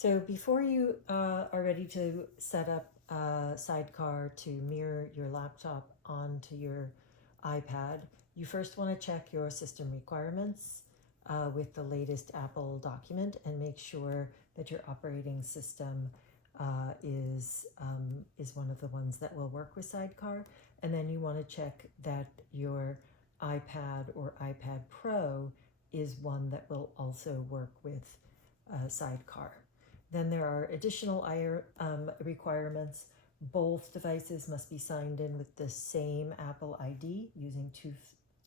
So before you are ready to set up Sidecar to mirror your laptop onto your iPad, you first want to check your system requirements with the latest Apple document and make sure that your operating system is one of the ones that will work with Sidecar. And then you want to check that your iPad or iPad Pro is one that will also work with Sidecar. Then there are additional requirements. Both devices must be signed in with the same Apple ID using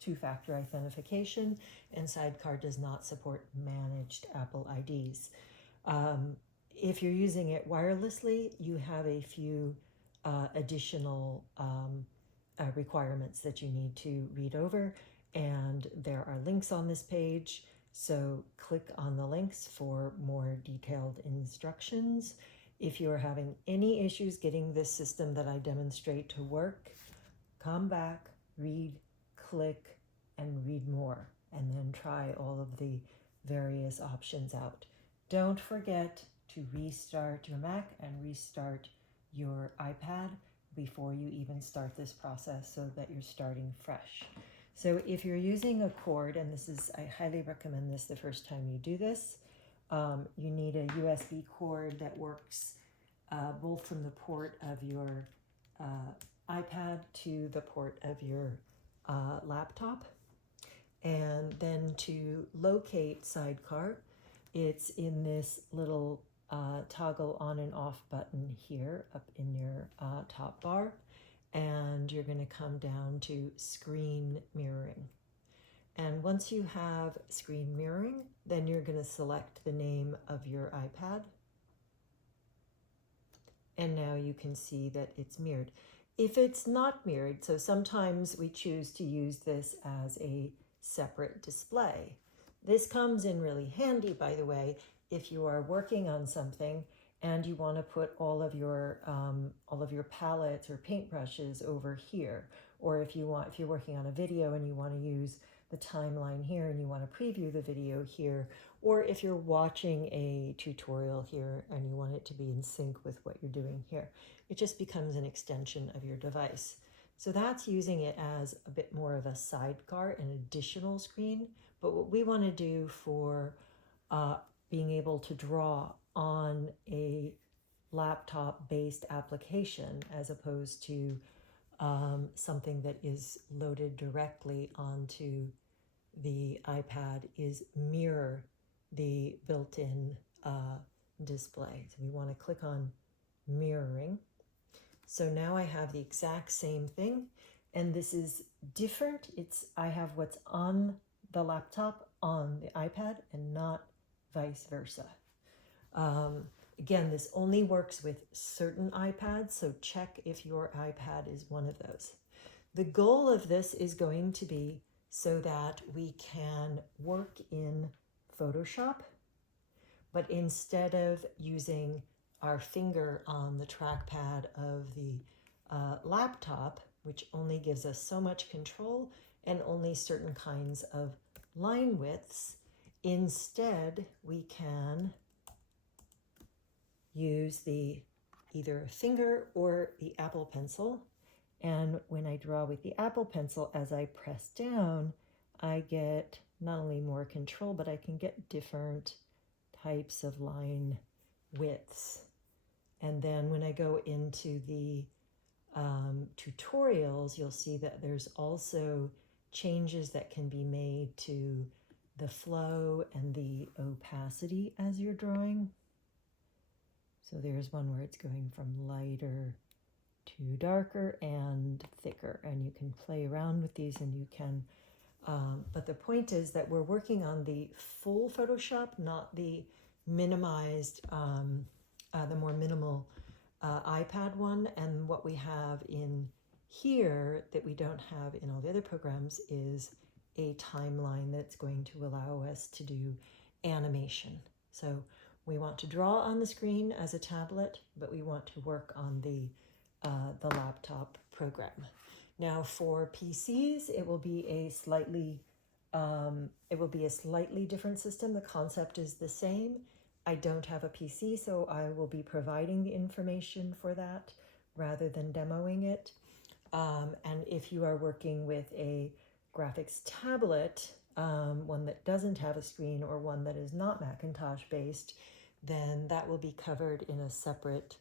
two-factor authentication, and Sidecar does not support managed Apple IDs. If you're using it wirelessly, you have a few additional requirements that you need to read over, and there are links on this page. So click on the links for more detailed instructions. If you're having any issues getting this system that I demonstrate to work, come back, read, click, and read more, and then try all of the various options out. Don't forget to restart your Mac and restart your iPad before you even start this process so that you're starting fresh. So if you're using a cord, and I highly recommend this the first time you do this, you need a USB cord that works both from the port of your iPad to the port of your laptop. And then to locate Sidecar, it's in this little toggle on and off button here up in your top bar. And you're going to come down to screen mirroring. And once you have screen mirroring, then you're going to select the name of your iPad. And now you can see that it's mirrored. If it's not mirrored, so sometimes we choose to use this as a separate display. This comes in really handy, by the way, if you are working on something and you want to put all of your palettes or paintbrushes over here, or if you're working on a video and you want to use the timeline here and you want to preview the video here, or if you're watching a tutorial here and you want it to be in sync with what you're doing here, it just becomes an extension of your device. So that's using it as a bit more of a sidecar, an additional screen. But what we want to do for being able to draw on a laptop-based application as opposed to something that is loaded directly onto the iPad is mirror the built-in display. So we want to click on mirroring. So now I have the exact same thing, and this is different. I have what's on the laptop on the iPad and not vice versa. Again, this only works with certain iPads, so check if your iPad is one of those. The goal of this is going to be so that we can work in Photoshop, but instead of using our finger on the trackpad of the laptop, which only gives us so much control and only certain kinds of line widths, instead we can use either a finger or the Apple Pencil. And when I draw with the Apple Pencil, as I press down, I get not only more control, but I can get different types of line widths. And then when I go into the tutorials, you'll see that there's also changes that can be made to the flow and the opacity as you're drawing. So there's one where it's going from lighter to darker and thicker, and you can play around with these and you can, but the point is that we're working on the full Photoshop, not the minimized, the more minimal iPad one. And what we have in here that we don't have in all the other programs is a timeline that's going to allow us to do animation. So we want to draw on the screen as a tablet, but we want to work on the laptop program. Now for PCs, it will be a slightly different system. The concept is the same, I don't have a PC, so I will be providing the information for that rather than demoing it. And if you are working with a graphics tablet, one that doesn't have a screen or one that is not Macintosh based, then that will be covered in a separate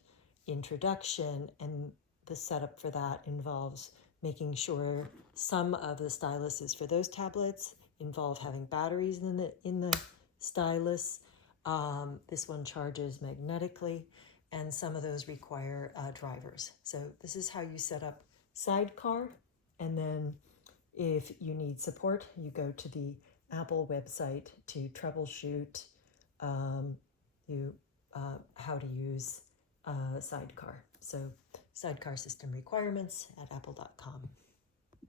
introduction, and the setup for that involves making sure some of the styluses for those tablets involve having batteries in the stylus. This one charges magnetically, and some of those require drivers. So this is how you set up Sidecar, and then if you need support, you go to the Apple website to troubleshoot how to use Sidecar. So Sidecar system requirements at apple.com.